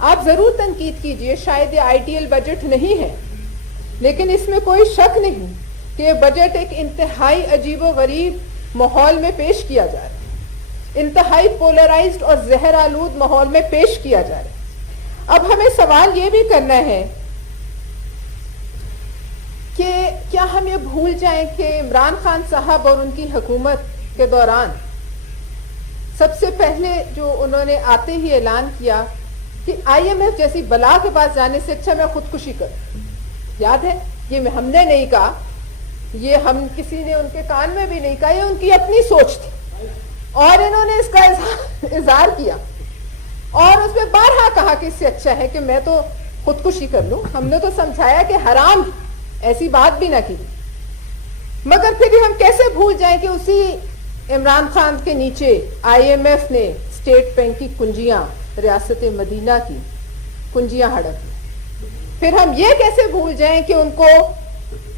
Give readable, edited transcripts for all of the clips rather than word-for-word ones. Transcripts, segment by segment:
آپ ضرور تنقید کیجئے، شاید یہ آئیڈیل بجٹ نہیں ہے، لیکن اس میں کوئی شک نہیں کہ یہ بجٹ ایک انتہائی عجیب و غریب ماحول میں پیش کیا جا رہا ہے، انتہائی پولرائزڈ اور زہر آلود ماحول میں پیش کیا جا رہا ہے۔ اب ہمیں سوال یہ بھی کرنا ہے کہ کیا ہم یہ بھول جائیں کہ عمران خان صاحب اور ان کی حکومت کے دوران سب سے پہلے جو انہوں نے آتے ہی اعلان کیا کہ آئی ایم ایف جیسی بلا کے پاس جانے سے اچھا میں خودکشی کروں۔ یاد ہے؟ یہ ہم نے نہیں کہا، یہ ہم کسی نے ان کے کان میں بھی نہیں کہا، یہ ان کی اپنی سوچ تھی اور انہوں نے اس کا اظہار کیا اور اس میں بارہا کہا کہ اس سے اچھا ہے کہ میں تو خودکشی کر لوں۔ ہم نے تو سمجھایا کہ حرام، ایسی بات بھی نہ کی، مگر پھر ہم کیسے بھول جائیں کہ اسی عمران خان کے نیچے آئی ایم ایف نے اسٹیٹ بینک کی کنجیاں، ریاست مدینہ کی کنجیاں ہڑپ لی۔ پھر ہم یہ کیسے بھول جائیں کہ ان کو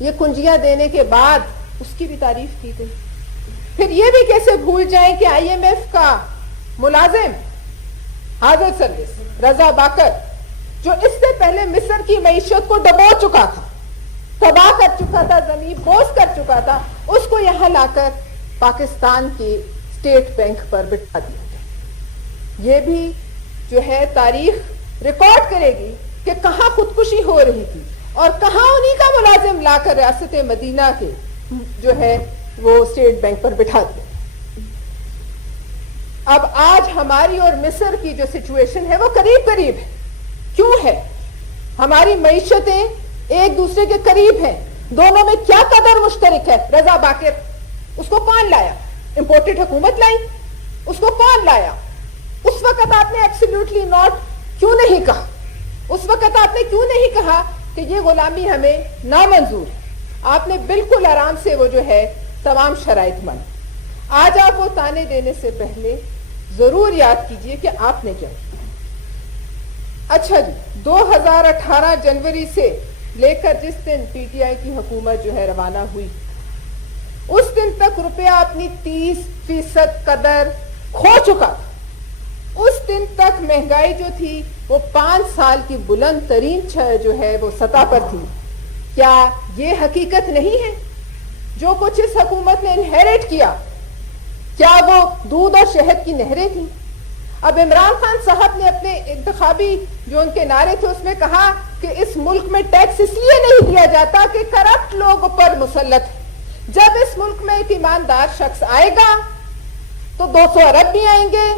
یہ کنجیاں دینے کے بعد اس کی بھی تعریف کی گئی۔ پھر یہ بھی کیسے بھول جائیں کہ آئی ایم ایف کا ملازم حاضر سروس رضا باکر، جو اس سے پہلے مصر کی معیشت کو ڈبو چکا تھا، تباہ کر چکا تھا، زمین بوس کر چکا تھا، اس کو یہاں لا کر پاکستان کے اسٹیٹ بینک پر بٹھا دیا گیا۔ یہ بھی جو ہے تاریخ ریکارڈ کرے گی کہ کہاں خودکشی ہو رہی تھی اور کہاں انہی کا ملازم لا کر ریاست مدینہ کے جو ہے وہ اسٹیٹ بینک پر بٹھا دیا۔ اب آج ہماری اور مصر کی جو سچویشن ہے وہ قریب قریب ہے۔ کیوں ہے؟ ہماری معیشتیں ایک دوسرے کے قریب ہیں، دونوں میں کیا قدر مشترک ہے؟ رضا باکر، اس کو کون لایا؟ امپورٹڈ حکومت لائی؟ اس کو کون لایا؟ اس وقت آپ نے ایبسلیوٹلی ناٹ کیوں نہیں کہا؟ اس وقت آپ نے کیوں نہیں کہا کہ یہ غلامی ہمیں نامنظور ہے؟ آپ نے بالکل آرام سے وہ جو ہے تمام شرائط مان۔ آج آپ وہ تانے دینے سے پہلے ضرور یاد کیجئے کہ آپ نے کیا کیا۔ اچھا جی، 2018 جنوری سے لے کر جس دن پی ٹی آئی کی حکومت جو ہے روانہ ہوئی، اس دن تک روپیہ اپنی 30% قدر کھو چکا تھا۔ اس دن تک مہنگائی جو تھی وہ 5 سال کی بلند ترین جو ہے وہ سطح پر تھی۔ کیا یہ حقیقت نہیں ہے؟ جو کچھ اس حکومت نے انہیریٹ کیا، کیا وہ دودھ اور شہد کی نہریں تھیں؟ اب عمران خان صاحب نے اپنے انتخابی جو ان کے نعرے تھے اس میں کہا کہ اس ملک میں ٹیکس اس لیے نہیں دیا جاتا کہ کرپٹ لوگ پر مسلط ہے، جب اس ملک میں ایک ایماندار شخص آئے گا تو 200 ارب بھی آئیں گے،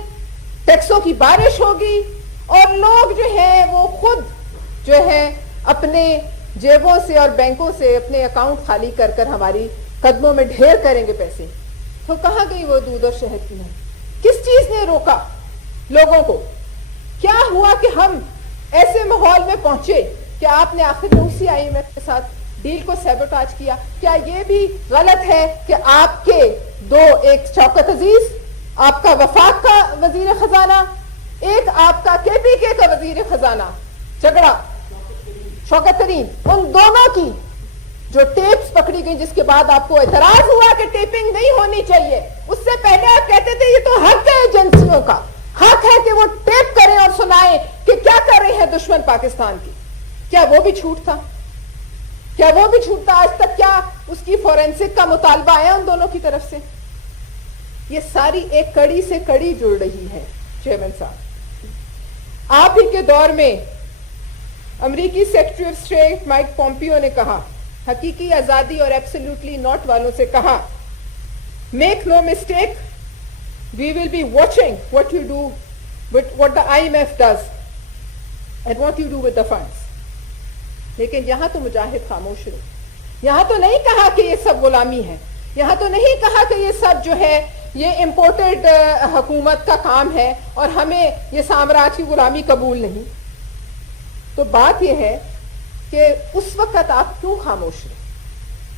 ٹیکسوں کی بارش ہوگی اور لوگ جو ہیں وہ خود جو ہے اپنے جیبوں سے اور بینکوں سے اپنے اکاؤنٹ خالی کر کر ہماری قدموں میں ڈھیر کریں گے پیسے۔ تو کہاں گئی وہ دودھ اور شہد کی نہر؟ کس چیز نے روکا لوگوں کو؟ کیا ہوا کہ ہم ایسے ماحول میں پہنچے کہ آپ نے آخر میں اسی آئی ایم ایف کے ساتھ ڈیل کو سیبوٹاج کیا؟ کیا یہ بھی غلط ہے کہ آپ کے دو، ایک شوکت عزیز آپ کا وفاق کا وزیر خزانہ، ایک آپ کا کے پی کے کا وزیر خزانہ جھگڑا شوکت ترین، ان دونوں کی جو ٹیپس پکڑی گئی جس کے بعد آپ کو اعتراض ہوا کہ ٹیپنگ نہیں ہونی چاہیے، اس سے پہلے آپ کہتے تھے یہ تو حق ہے ایجنسیوں کا، حق ہے کہ وہ ٹیپ کریں اور سنائیں کہ کیا کر رہے ہیں دشمن پاکستان کی۔ کیا وہ بھی جھوٹ تھا؟ کیا وہ بھی جھوٹ تھا؟ آج تک کیا اس کی فورینسک کا مطالبہ آیا ان دونوں کی طرف سے؟ یہ ساری ایک کڑی سے کڑی جڑ رہی ہے۔ چیئرمین صاحب، آپ ہی کے دور میں امریکی secretary of state mic Pompeo نے کہا، حقیقی آزادی اور ایبسلیوٹلی ناٹ والوں سے کہا، make no mistake, we will be watching what you do with what the IMF does and what you do with the funds۔ لیکن یہاں تو مجاہد خاموش رہے، یہاں تو نہیں کہا کہ یہ سب غلامی ہے، یہاں تو نہیں کہا کہ یہ سب جو ہے یہ امپورٹڈ حکومت کا کام ہے اور ہمیں یہ سامراج کی غلامی قبول نہیں۔ تو بات یہ ہے کہ اس وقت آپ کیوں خاموش رہے؟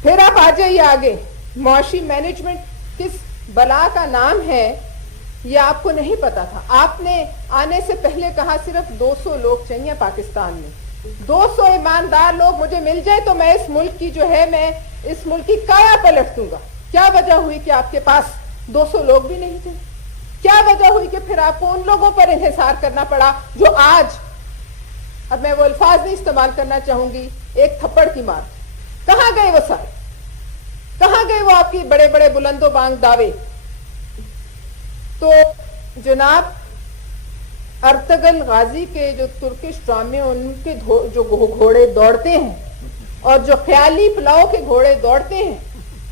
پھر آپ آ جائیے آگے، معاشی مینجمنٹ کس بلا کا نام ہے یہ آپ کو نہیں پتا تھا۔ آپ نے آنے سے پہلے کہا صرف 200 لوگ چاہیے پاکستان میں، 200 ایماندار لوگ مجھے مل جائے تو میں اس ملک کی جو ہے میں اس ملک کی کایا پلٹ دوں گا۔ کیا وجہ ہوئی کہ آپ کے پاس 200 لوگ بھی نہیں تھے؟ کیا وجہ ہوئی کہ پھر آپ کو ان لوگوں پر انحصار کرنا پڑا جو آج اب میں وہ الفاظ نہیں استعمال کرنا چاہوں گی، ایک تھپڑ کی مار. کہاں گئے وہ سارے؟ کہاں گئے وہ آپ کی بڑے بڑے بلند و بانگ دعوے؟ تو جناب ارطغرل غازی کے جو ترکش ڈرامے، ان کے جو گھوڑے دوڑتے ہیں اور جو خیالی پلاؤ کے گھوڑے دوڑتے ہیں،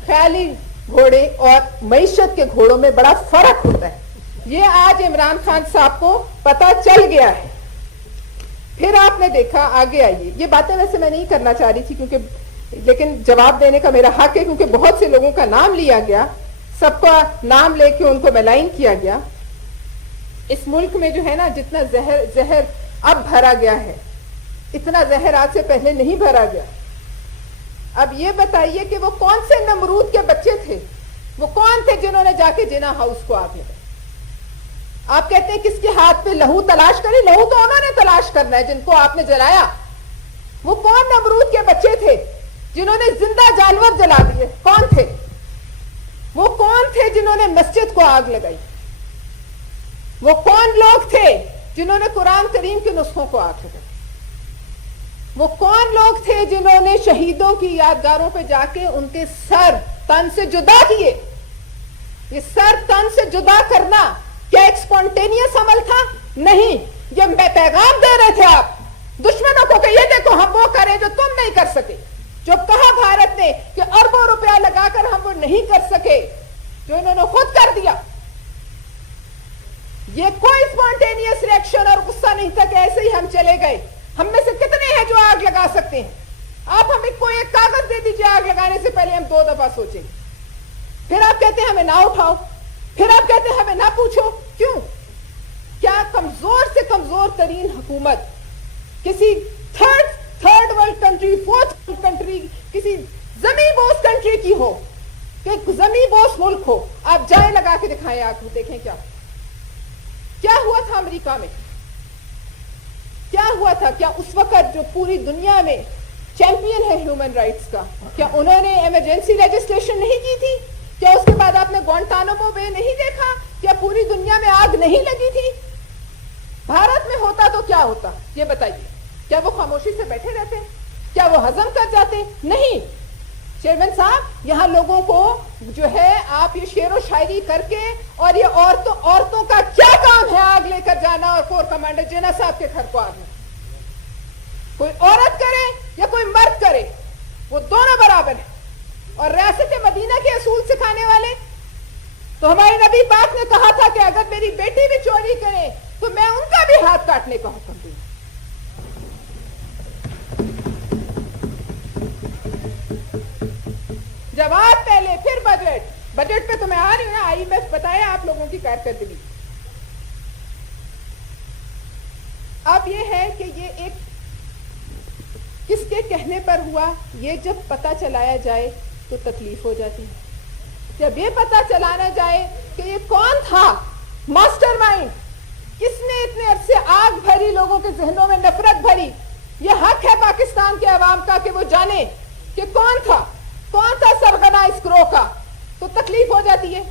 خیالی گھوڑے اور معیشت کے گھوڑوں میں بڑا فرق ہوتا ہے. یہ آج عمران خان صاحب کو پتا چل گیا ہے. پھر آپ نے دیکھا، آگے آئیے، یہ باتیں ویسے میں نہیں کرنا چاہ رہی تھی لیکن جواب دینے کا میرا حق ہے کیونکہ بہت سے لوگوں کا نام لیا گیا، سب کا نام لے کے ان کو ملائن کیا گیا. اس ملک میں جو ہے نا جتنا زہر اب بھرا گیا ہے، اتنا زہر آج سے پہلے نہیں بھرا گیا. اب یہ بتائیے کہ وہ کون سے نمرود کے بچے تھے، وہ کون تھے جنہوں نے جا کے جنا ہاؤس کو آگ لگائی؟ آپ کہتے ہیں کس کے ہاتھ پہ لہو تلاش کریں، لہو تو انہوں نے تلاش کرنا ہے جن کو آپ نے جلایا. وہ کون نمرود کے بچے تھے جنہوں نے زندہ جانور جلا دیے؟ کون تھے وہ؟ کون تھے جنہوں نے مسجد کو آگ لگائی؟ وہ کون لوگ تھے جنہوں نے قرآن کریم کے نسخوں کو آگ لگائی؟ وہ کون لوگ تھے جنہوں نے شہیدوں کی یادگاروں پہ جا کے ان کے سر تن سے جدا کیے؟ یہ سر تن سے جدا کرنا کیا ایک سپونٹینیس عمل تھا؟ نہیں، یہ پیغام دے رہے تھے آپ دشمنوں کو کہ یہ دیکھو ہم وہ کریں جو تم نہیں کر سکے. جو کہا بھارت نے کہ اربوں روپیہ لگا کر ہم وہ نہیں کر سکے، جو انہوں نے خود کر دیا. یہ کوئی سپونٹینیس ریئیکشن اور غصہ نہیں تھا کہ ایسے ہی ہم چلے گئے. ہم میں سے کتنے ہیں جو آگ لگا سکتے ہیں؟ آپ ہمیں کوئی ایک کاغذ دے دیجیے آگ لگانے سے پہلے ہم 2 دفعہ سوچیں. پھر آپ کہتے ہیں ہمیں نہ اٹھاؤ، پھر آپ کہتے ہیں ہمیں نہ پوچھو. کیوں؟ کیا کمزور سے کمزور ترین حکومت کسی third world country, fourth world country, کسی زمین بوس کنٹری کی ہو، کہ زمین بوس ملک ہو؟ آپ جائیں لگا کے دکھائیں آگ کو، دیکھیں کیا ہوا تھا امریکہ میں، کیا ہوا تھا. کیا اس وقت جو پوری دنیا میں چیمپئن ہے ہیومن رائٹس کا، کیا انہوں نے ایمرجنسی لیجسلیشن نہیں کی تھی؟ کیا اس کے بعد آپ نے گوانٹانامو بے نہیں دیکھا؟ کیا پوری دنیا میں آگ نہیں لگی تھی؟ بھارت میں ہوتا تو کیا ہوتا یہ بتائیے؟ کیا وہ خاموشی سے بیٹھے رہتے؟ کیا وہ ہضم کر جاتے؟ نہیں. چیئرمین صاحب، یہاں لوگوں کو جو ہے آپ یہ شعر و شاعری کر کے، اور یہ عورتوں کا کیا کام ہے آگ لے کر جانا اور کور کمانڈر جناح صاحب کے گھر کو آگ لگانا؟ کوئی عورت کرے یا کوئی مرد کرے، وہ دونوں برابر ہیں. اور ریاست مدینہ کے اصول سکھانے والے تو ہمارے نبی پاک نے کہا تھا کہ اگر میری بیٹی بھی چوری کرے تو میں ان کا بھی ہاتھ کاٹنے کا حکم دوں. جواب پہلے، پھر بجٹ پہ تو میں آ رہی ہوں. آئی بس بتائے آپ لوگوں کی کارکردگی. اب یہ ہے کہ یہ ایک کس کے کہنے پر ہوا، یہ جب پتہ چلایا جائے تو تکلیف ہو جاتی ہے. جب یہ پتہ چلانا جائے کہ یہ کون تھا ماسٹر مائنڈ، کس نے اتنے عرصے آگ بھری، لوگوں کے ذہنوں میں نفرت بھری، یہ حق ہے پاکستان کے عوام کا کہ وہ جانے کہ کون تھا سرغنہ اس گروہ کا. تو تکلیف ہو جاتی ہے.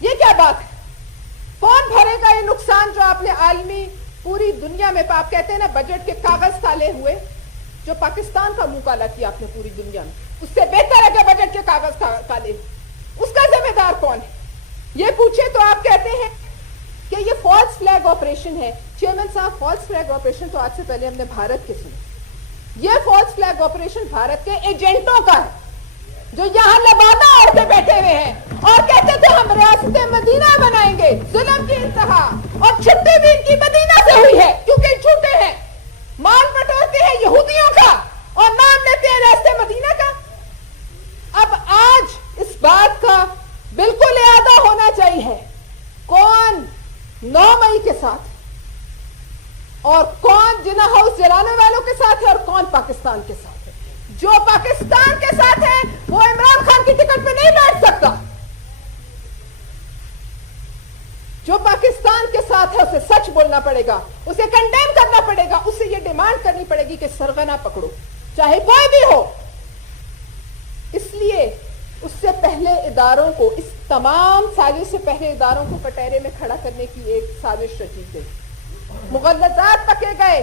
یہ کیا بات ہے؟ کون بھرے گا یہ نقصان جو آپ نے عالمی پوری دنیا میں، آپ کہتے ہیں نا بجٹ کے کاغذ کالے ہوئے، جو پاکستان کا منہ کالا کیا آپ نے پوری دنیا میں، اس سے بہتر ہے کہ بجٹ کے کاغذ کالے. اس کا ذمہ دار کون ہے؟ یہ پوچھے تو آپ کہتے ہیں کہ یہ فالس فلیگ آپریشن ہے. چیئرمین صاحب، فالس فلیگ آپریشن تو آج سے پہلے ہم نے بھارت کے سنے. یہ فالس فلیگ آپریشن بھارت کے ایجنٹوں کا ہے جو یہاں لبادہ عورتیں بیٹھے ہوئے ہیں اور کہتے تھے ہم ریاست مدینہ بنائیں گے. ظلم کی انتہا، اور چھٹی بھی ان کی مدینہ سے ہوئی ہے کیونکہ چھوٹے ہیں، مال بٹورتے ہیں یہودیوں کا اور نام لیتے ہیں ریاست مدینہ کا. اب آج اس بات کا بالکل اعادہ ہونا چاہیے، کون 9 مئی کے ساتھ اور کون جناح ہاؤس جلانے والوں کے ساتھ ہے اور کون پاکستان کے ساتھ ہے. جو پاکستان کے ساتھ ہے وہ عمران خان کی ٹکٹ پہ نہیں بیٹھ سکتا. جو پاکستان کے ساتھ ہے اسے سچ بولنا پڑے گا، اسے کنڈیم کرنا پڑے گا، اسے یہ ڈیمانڈ کرنی پڑے گی کہ سرغنہ پکڑو چاہے کوئی بھی ہو. اس لیے اس سے پہلے اداروں کو، اس تمام سازش سے پہلے اداروں کو کٹہرے میں کھڑا کرنے کی ایک سازش رچی گئی. مغلظات پکے گئے،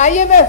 IMF